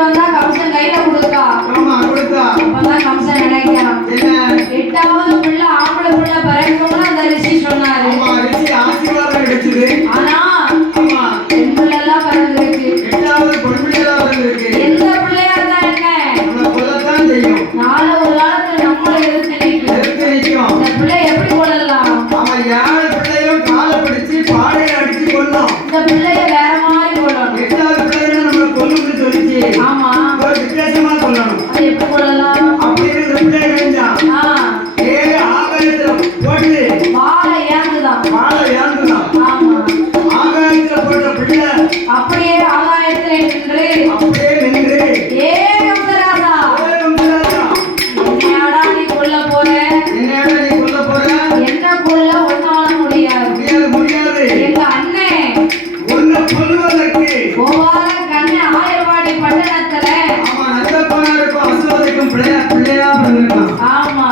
வந்தா கம்சன் கையில கொடுத்தா. ஆமா கொடுத்தா. அப்பதான் கம்சன் நினைக்கிறான், எட்டாவது பிள்ளை ஆம்பளை பிள்ளை பிறக்கணும்னு அந்த ரிஷி சொன்னாரு. ஆமா ரிஷி ஆசீர்வாதம் கிடைச்சது. ஆனா ஆமா பெண் பிள்ளை எல்லாம் பிறந்திருக்கு. எட்டாவது பொன் பிள்ளை எல்லாம் பிறந்திருக்கு. எந்த பிள்ளையா இருந்தா என்ன, நம்ம கொல்லத்தான் செய்யும். நாளை ஒரு காலத்துல நம்மளை எதிர்த்து நிற்கும். இந்த பிள்ளை எப்படி கொள்ளலாம்? அவன் 7 பிள்ளையும் காலை பிடிச்சு பாடையை அடிச்சு கொல்லும். இந்த பிள்ளைய வேற மாதிரி கொள்ளணும். 8வது பிள்ளைன்னு நம்ம கொல்லுன்னு சொல்லிச்சு. ஆமா, வித்தியாசமா கொல்லணும். அது எப்படி கொள்ளலாம்? அப்படின்னு இந்த பிள்ளை வேண்டாம். ஆகாயத்துல போட்டு வாழை ஏந்துதான். ஆமா, ஆகாயத்துல போட்ட பிள்ளை அப்படியே ஆகாயத்திலே நின்று அப்படியே நின்று, ஏ கம்சராஜா, என்னடா நீ கொல்ல போற? என்னடா நீ கொல்ல போற? என்ன கொல்ல உன்னால முடியாது. முடியாது. எங்க அண்ணே உன்னை கொல்லுவதற்கு கோவால கண்ணே ஆயர்வாடி பட்டணத்துல ஆமா நல்ல போனாருக்கும் அசுவதைக்கும் பிள்ளையா பிறந்திருக்கான். ஆமா